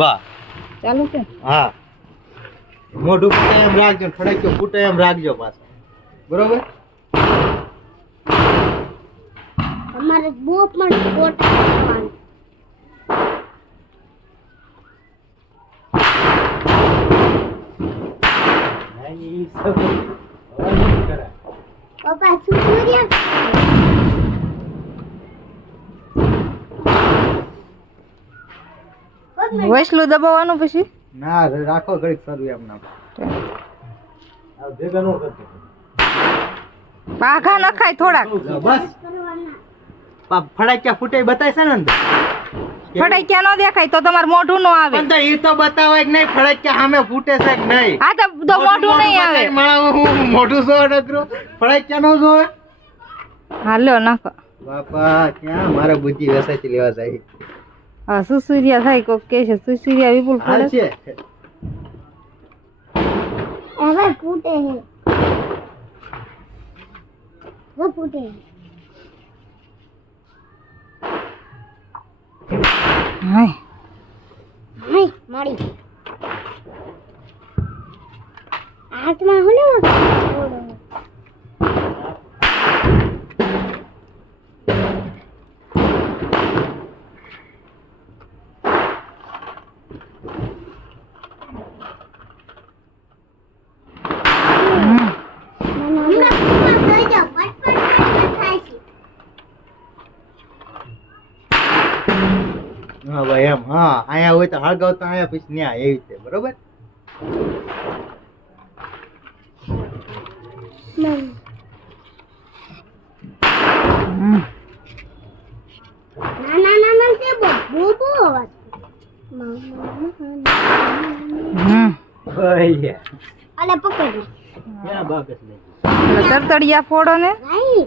બા ચાલુ છે. હા મોઢું ફૂટે એમ રાખજો, ફડક્યો ફૂટે એમ રાખજો પાછો, બરોબર? અમારે બહુ પણ ફોટા પાડવાનું. પપ્પા શું કર્યા? વૈસલું દબાવવાનું પછી ના રાખો ઘડીક સરું એમ ના ભેગા નો કરતો પાઘા નખાય થોડાક. બસ ફડાક્યા ફૂટે બતાય છે ને અંદર ફડાક્યા નો દેખાય તો તમારું મોઢું નો આવે. પણ તો ઈ તો બતાવે કે નહીં ફડાક્યા સામે ફૂટે છે કે નહીં. હા તો મોઢું નહીં આવે. મારા હું મોઢું જો નકરો ફડાક્યા નો જોવે. હાલો નાખો બાપા ક્યાં મારે બુદ્ધિ વેસાતી લેવા જાય. હા સુસુરિયા થાય કોક કે છે સુસુરિયા વિપુલ હાલ પડે. છે હવે ફૂટે છે. હવે ફૂટે છે. હાય નહીં મળી હાથમાં હું હા ભાઈ એમ. હા અહીંયા હોય તો હળગાવતા અહીંયા પછી ન્યા એવી રીતે, બરોબર? નાના છે બહુ અવાજ. અલે પકડ ક્યાં બાપ એટલે તરતડિયા ફોડો ને નહીં